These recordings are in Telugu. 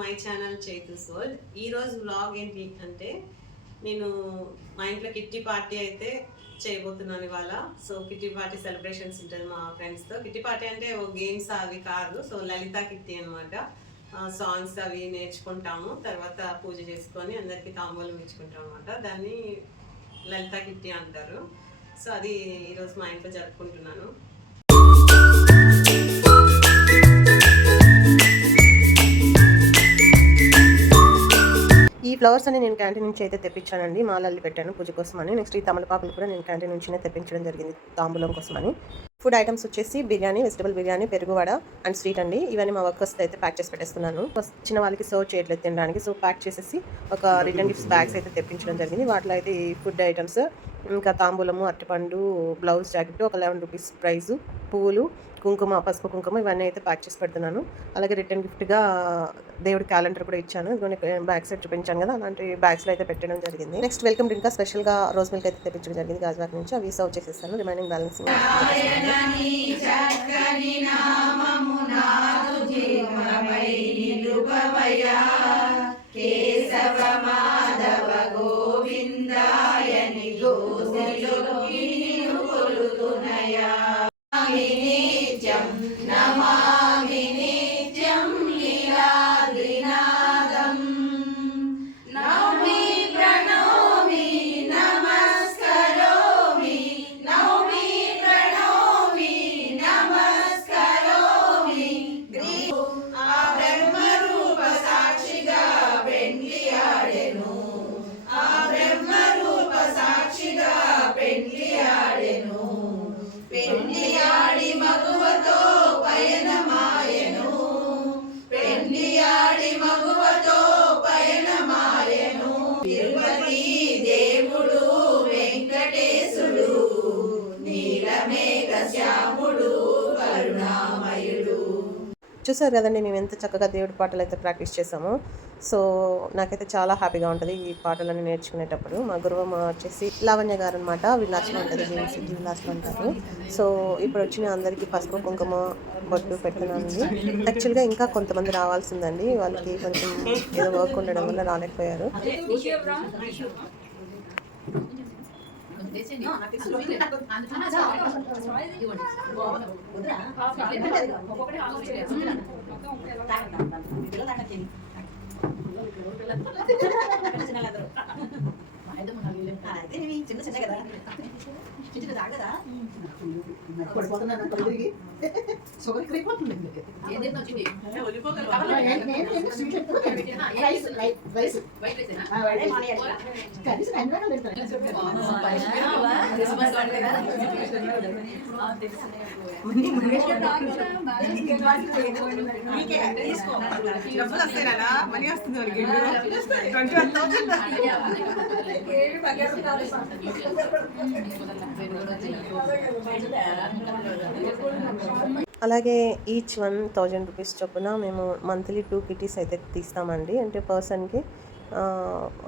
My channel Chaitu's world. ఈరోజు వ్లాగ్ ఏంటి అంటే నేను మా ఇంట్లో కిట్టి పార్టీ అయితే చేయబోతున్నాను ఇవాళ. సో కిట్టి పార్టీ సెలబ్రేషన్స్ ఉంటుంది మా ఫ్రెండ్స్తో. కిట్టి పార్టీ అంటే ఓ గేమ్స్ అవి కాదు, సో లలిత కిట్టి అనమాట. సాంగ్స్ అవి నేర్చుకుంటాము, తర్వాత పూజ చేసుకొని అందరికీ తాంబూలం ఇచ్చుకుంటాం అనమాట. దాన్ని లలిత కిట్టి అంటారు. సో అది ఈరోజు మా ఇంట్లో జరుపుకుంటున్నాను. ఈ ఫ్లవర్స్ అని నేను క్యాంటీన్ నుంచి అయితే తెప్పించానండి. మాలల్లి పెట్టాను పూజ కోసమని. నెక్స్ట్ ఈ తమలపాకులు కూడా నేను క్యాంటీన్ నుంచినే తెప్పించడం జరిగింది తాంబూలం కోసమని. ఫుడ్ ఐటమ్స్ వచ్చేసి బిర్యానీ, వెజిటబుల్ బిర్యానీ, పెరుగు వడ అండ్ స్వీట్ అండి. ఇవన్నీ మా వర్కర్స్ అయితే ప్యాక్ చేసి పెట్టేస్తున్నాను. చిన్న వాళ్ళకి సర్వ్ చేయట్లేదు తినడానికి, సో ప్యాక్ చేసేసి ఒక రిటర్న్ గిఫ్ట్స్ బ్యాగ్స్ అయితే తెప్పించడం జరిగింది. వాటిలో అయితే ఈ ఫుడ్ ఐటమ్స్, ఇంకా తాంబూలము, అరటిపండు, బ్లౌజ్ జాకెట్, ఒక 11 రూపీస్ ప్రైజు, పువ్వులు, కుంకుమ, పసుపు కుంకుమ ఇవన్నీ అయితే ప్యాక్ చేసి పెడుతున్నాను. అలాగే రిటర్న్ గిఫ్ట్గా దేవుడి క్యాలెండర్ కూడా ఇచ్చాను. బ్యాగ్ సెట్ చూపించాను కదా, అలాంటి బ్యాగ్స్లో అయితే పెట్టడం జరిగింది. నెక్స్ట్ వెల్కమ్ డ్రింక్ స్పెషల్గా రోజ్ మిల్క్ అయితే తెప్పించడం జరిగింది గాజువాక నుంచి. అవి సర్వ్ చేసేస్తాను. రిమైనింగ్ బ్యాలెన్స్ నమామి నిత్యం లీలాద్రినాదం నౌమి ప్రణోమి నమస్కరోమి నౌమి ప్రణోమి నమస్కరోమి ఆ బ్రహ్మరూప సాక్షిగా పెండ్లి ఆడెను ఆ బ్రహ్మరూప సాక్షిగా పెండ్లి ఆడెను పెండ్లి ఆడి మగువతో పయనమాయెను పెండ్లి ఆడి మగువతో పయనమాయెను తిరుపతి దేవుడు వెంకటేశుడు నీలమేఘ శ్యాముడు కరుణామయుడు. చూసారు కదండి మేము ఎంత చక్కగా దేవుడి పాటలు అయితే ప్రాక్టీస్ చేసాము. సో నాకైతే చాలా హ్యాపీగా ఉంటుంది ఈ పాటలన్నీ నేర్చుకునేటప్పుడు. మా గురువు వచ్చేసి లావణ్య గారు అనమాట. విలాస్లో ఉంటుంది, సిటీ విలాస్లో అంటారు. సో ఇప్పుడు వచ్చిన అందరికీ పసుపు కుంకుమ బొట్టు పెడుతున్నానండి. యాక్చువల్గా ఇంకా కొంతమంది రావాల్సిందండి, వాళ్ళకి కొంచెం ఏదో వర్క్ ఉండడం వల్ల రాలేకపోయారు. చిన్న చిన్న కదా చిన్న తాగదా మనీ వస్తుంది వాళ్ళకి. అలాగే ఈచ్ 1000 రూపీస్ చొప్పున మేము మంత్లీ 2 కిటీస్ అయితే తీస్తామండి. అంటే పర్సన్కి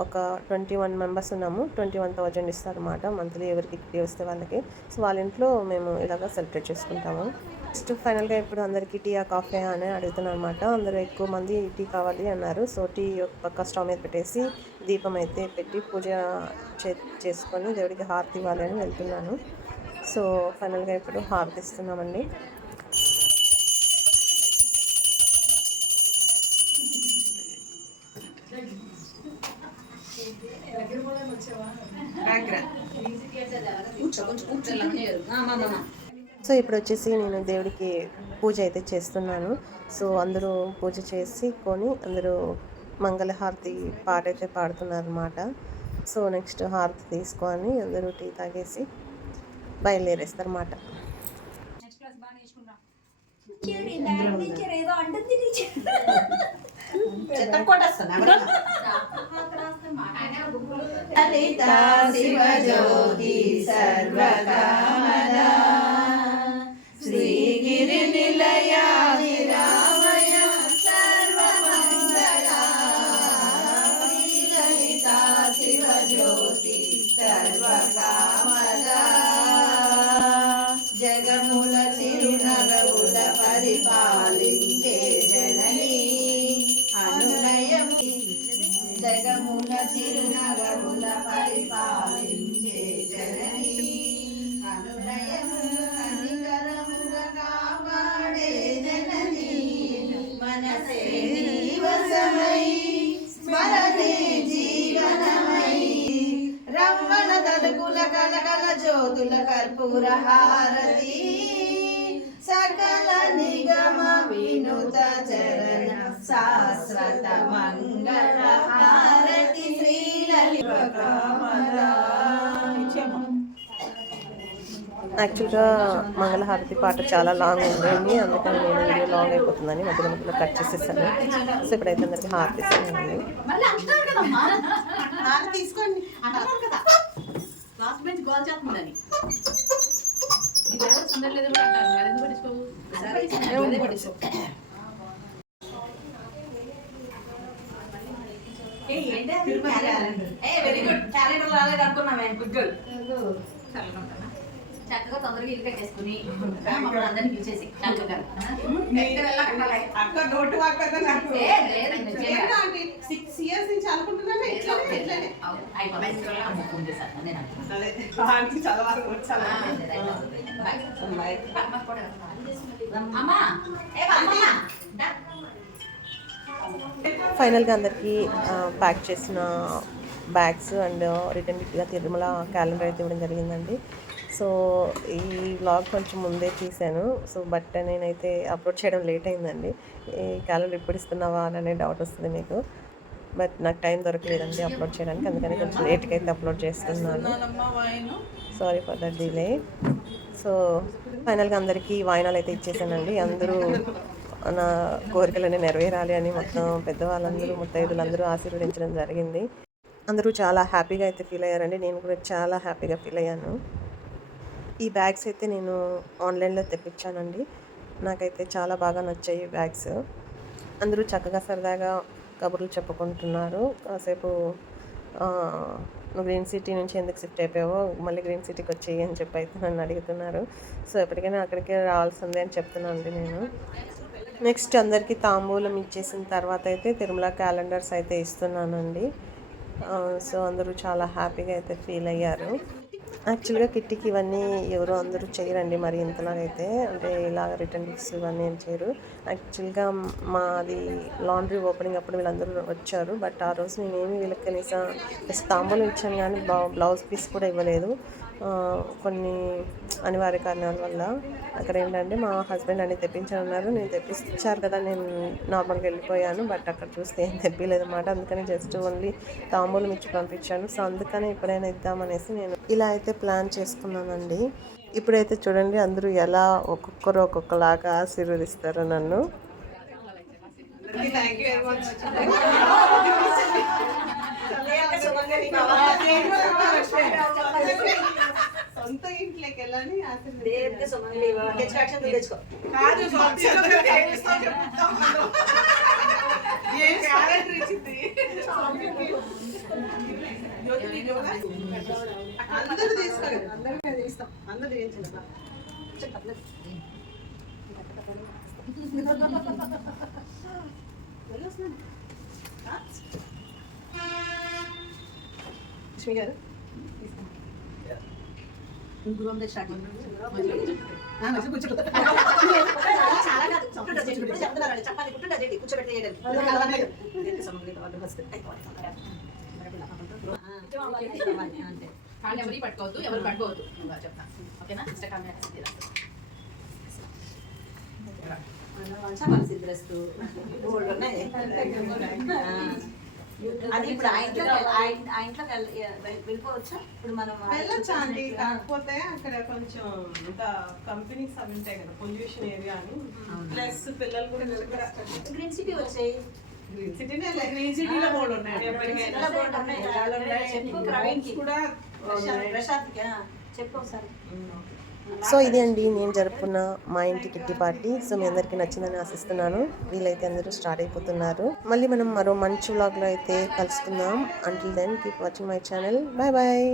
ఒక 21 మెంబర్స్ ఉన్నాము, 21,000 ఇస్తారన్నమాట మంత్లీ ఎవరికి కిటీ వస్తే వాళ్ళకి. సో వాళ్ళ ఇంట్లో మేము ఇలాగ సెలబ్రేట్ చేసుకుంటాము. నెక్స్ట్ ఫైనల్గా ఇప్పుడు అందరికీ టీ ఆ కాఫీ అని అడుగుతున్నాను అనమాట. అందరూ ఎక్కువ మంది టీ కావాలి అన్నారు. సో టీ పక్క స్టవ్ మీద పెట్టేసి దీపం అయితే పెట్టి పూజ చేసుకొని దేవుడికి హారతి ఇవ్వాలి అని వెళ్తున్నాను. సో ఫైనల్గా ఇప్పుడు హారతి ఇస్తున్నామండి. సో ఇప్పుడు వచ్చేసి నేను దేవుడికి పూజ అయితే చేస్తున్నాను. సో అందరూ పూజ చేసుకొని అందరూ మంగళహారతి పాట అయితే పాడుతున్నారు అన్నమాట. సో నెక్స్ట్ హారతి తీసుకొని అందరూ టీ తాగేసి బయలుదేరేస్తారన్నమాట. శివజ్యోతి సర్వకామదా శ్రీగిరి నిలయా విరామయ సర్వమంగళా లలితా శివజ్యోతి సర్వకామదా జగముల చిరునగవుల పరిపాలించే జననీ అనుల చిరునగవుల పరిపాలించే జనని అనునయము కనికరముగా కాపాడే జనని మనసే నీవసమై స్మరణే జీవనమై రవ్వన తలుకుల కలకల జ్యోతుల కర్పూర హారతి సకల నిగమ వినుత చరణ శాశ్వత మంగళ హారతి శ్రీలలిత యాక్చువల్గా మంగళహారతి పాట చాలా లాంగ్ ఉందండి, అందుకని నేను వీడియో లాంగ్ అయిపోతుందని మధ్యలో మధ్యలో కట్ చేసేసాను. సో ఇప్పుడైతే అందరికీ హారతి ఇస్తానండి. తీసుకోండి కదా లాస్ట్ బెంచ్ గోల్ చేస్తుందని వెరీ గుడ్ క్యాలెండర్ రాలేదు అనుకున్నామే గుడ్ గర్ల్ చక్కగా తొందరగా ఇల్లు కట్టేసుకుని మమ్మల్ని అందరినీ పిలిచేసి అక్క నోటు వాక్కగా నాకు 6 years నుంచి అనుకుంటున్నాను ఇట్లానే ఫైనల్గా అందరికీ ప్యాక్ చేసిన బ్యాగ్స్ అండ్ రిటర్న్ గిఫ్ట్గా తిరుమల క్యాలెండర్ అయితే ఇవ్వడం జరిగిందండి. సో ఈ వ్లాగ్ కొంచెం ముందే తీశాను, సో బట్ నేనైతే అప్లోడ్ చేయడం లేట్ అయిందండి. ఈ క్యాలెండర్ ఎప్పుడు ఇస్తున్నావా అనే డౌట్ వస్తుంది మీకు, బట్ నాకు టైం దొరకలేదండి అప్లోడ్ చేయడానికి, అందుకని కొంచెం లేట్గా అయితే అప్లోడ్ చేస్తున్నాను. Sorry for that delay. So ఫైనల్గా అందరికీ వాయినాలు అయితే ఇచ్చేసానండి. అందరూ నా కోరికలన్నీ నెరవేరాలి అని మొత్తం పెద్దవాళ్ళందరూ ముత్తైదులందరూ ఆశీర్వదించడం జరిగింది. అందరూ చాలా హ్యాపీగా అయితే ఫీల్ అయ్యారండి, నేను కూడా చాలా హ్యాపీగా ఫీల్ అయ్యాను. ఈ బ్యాగ్స్ అయితే నేను ఆన్లైన్లో తెప్పించానండి, నాకైతే చాలా బాగా నచ్చాయి ఈ బ్యాగ్స్. అందరూ చక్కగా సరదాగా కబుర్లు చెప్పుకుంటున్నారు. కాసేపు నువ్వు గ్రీన్ సిటీ నుంచి ఎందుకు షిఫ్ట్ అయిపోయావో, మళ్ళీ గ్రీన్ సిటీకి వచ్చేయి అని చెప్పి అయితే నన్ను అడుగుతున్నారు. సో ఎప్పటికైనా అక్కడికే రావాల్సిందే అని చెప్తున్నాను అండి నేను. నెక్స్ట్ అందరికీ తాంబూలం ఇచ్చేసిన తర్వాత అయితే తిరుమల క్యాలెండర్స్ అయితే ఇస్తున్నానండి. సో అందరూ చాలా హ్యాపీగా అయితే ఫీల్ అయ్యారు. యాక్చువల్గా కిట్టికి ఇవన్నీ ఎవరు అందరూ చేయరండి మరి ఇంతలాగైతే, అంటే ఇలాగ రిటర్న్ గిఫ్ట్స్ ఇవన్నీ ఏం చేయరు. యాక్చువల్గా మాది లాండ్రీ ఓపెనింగ్ అప్పుడు వీళ్ళందరూ వచ్చారు, బట్ ఆ రోజు నేనేమి వీళ్ళకి కనీసం తాంబూలం ఇచ్చాను కానీ బ్లౌజ్ పీస్ కూడా ఇవ్వలేదు. కొన్ని అనివార్య కారణాల వల్ల అక్కడ ఏంటంటే మా హస్బెండ్ అన్ని తెప్పించాలన్నారు, నేను తెప్పించారు కదా నేను నార్మల్గా వెళ్ళిపోయాను, బట్ అక్కడ చూస్తే ఏం తెప్పిలేదు అన్నమాట. అందుకని జస్ట్ ఓన్లీ తాంబూలం ఇచ్చి పంపించాను. సో అందుకని ఎప్పుడైనా ఇద్దామనేసి నేను ఇలా అయితే ప్లాన్ చేసుకున్నానండి. ఇప్పుడైతే చూడండి అందరూ ఎలా ఒక్కొక్కరు ఒక్కొక్కలాగా ఆశీర్వదిస్తారు నన్ను. సొంత ఇంట్లోకి వెళ్ళని అందరూ తీసుకోండి, అందరికీ తీస్తాం, అందరూ చేయించండి. లక్ష్మి గారు ఎవరి పట్టుకోవద్దు, ఎవరు పట్టుకోవద్దు చెప్తాను, ఓకేనా? అది ఇప్పుడు ఆ ఇంట్లోకి వెళ్ళిపోవచ్చా? ఇప్పుడు మనం వెళ్ళొచ్చా అండి, కాకపోతే అక్కడ కొంచెం ఇంత కంపెనీస్ అవి ఉంటాయి కదా, పొల్యూషన్ ఏరియా అని, ప్లస్ పిల్లలు కూడా గ్రీన్ సిటీ వచ్చాయి. గ్రీన్ సిటీనే గ్రీన్ సిటీలో బోర్డు ఉన్నాయి, చెప్పు ప్రవీణ్కి కూడా ప్రశాంత్కి చెప్పు ఒకసారి. సో ఇదే అండి నేను జరుపుకున్న మా ఇంటి కిట్టి పార్టీ. సో మీ అందరికీ నచ్చిందని ఆశిస్తున్నాను. వీళ్ళైతే అందరూ స్టార్ట్ అయిపోతున్నారు. మళ్ళీ మనం మరో మంచి వ్లాగ్లో అయితే కలుసుకుందాం. Until then keep watching my channel. Bye bye.